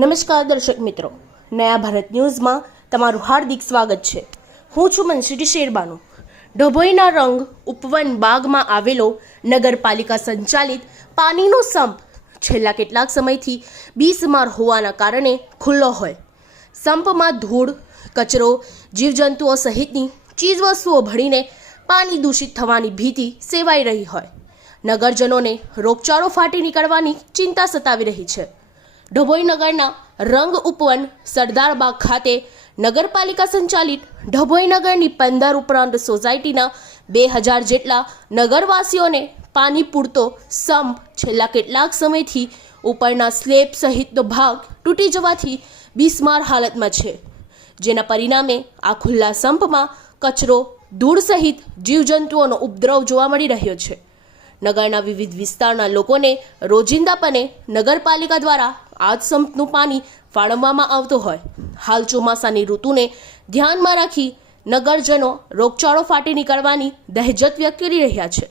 નમસ્કાર દર્શક મિત્રો. નયા ભારત ન્યૂઝમાં તમારું હાર્દિક સ્વાગત છે. હું છું મનસુરી શેરબાનુ. ડભોઈના રંગ ઉપવન બાગમાં આવેલો નગરપાલિકા સંચાલિત પાણીનો સંપ છેલ્લા કેટલાક સમયથી બીસમાર હોવાના કારણે ખુલ્લો હોય. સંપમાં ધૂળ, કચરો, જીવજંતુઓ સહિતની ચીજવસ્તુઓ ભળીને પાણી દૂષિત થવાની ભીતિ સેવાઈ રહી હોય. નગરજનોને રોગચાળો ફાટી નીકળવાની ચિંતા સતાવી રહી છે. ડભોઈ નગરના રંગ ઉપવન સરદારબાગ ખાતે નગરપાલિકા સંચાલિત ડભોઈ નગરની પંદર ઉપરાંત સોસાયટીના બે હજાર જેટલા નગરવાસીઓને પાણી પૂરતો સંપ છેલ્લા કેટલાક સમયથી ઉપરના સ્લેબ સહિતનો ભાગ તૂટી જવાથી બિસ્માર હાલતમાં છે. જેના પરિણામે આ ખુલ્લા સંપમાં કચરો, ધૂળ સહિત જીવજંતુઓનો ઉપદ્રવ જોવા મળી રહ્યો છે. નગરના વિવિધ વિસ્તારના લોકોને રોજિંદાપણે નગરપાલિકા દ્વારા આ સંપનું પાણી ફાળવવામાં આવતું હોય. હાલ ચોમાસાની ઋતુને ધ્યાનમાં રાખી નગરજનો રોગચાળો ફાટી નીકળવાની દહેજત વ્યક્ત કરી રહ્યા છે.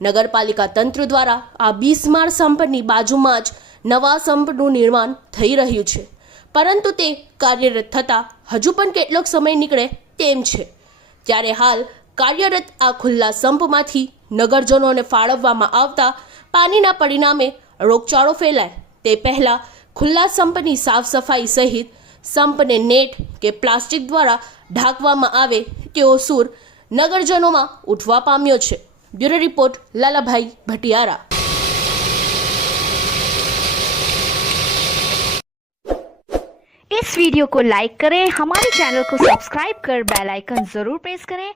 નગરપાલિકા તંત્ર દ્વારા આ બીસમાર સંપની બાજુમાં જ નવા સંપનું નિર્માણ થઈ રહ્યું છે. પરંતુ તે કાર્યરત થતાં હજુ પણ કેટલોક સમય નીકળે તેમ છે. ત્યારે હાલ કાર્યરત આ ખુલ્લા સંપમાંથી નગરજનોને ફાળવવામાં આવતા પાણીના પરિણામે રોગચાળો ફેલાય. તે પહેલાં ખુલ્લા સંપની સાફ સફાઈ સહિત સંપને નેટ કે પ્લાસ્ટિક દ્વારા ઢાંકવામાં આવે તેવો સૂર નગરજનોમાં ઉઠવા પામ્યો છે બ્યુરો રિપોર્ટ લાલાભાઈ ભટિયારા इस वीडियो को लाइक करें हमारे चैनल को सब्सक्राइब कर बेल आइकन जरूर प्रेस करें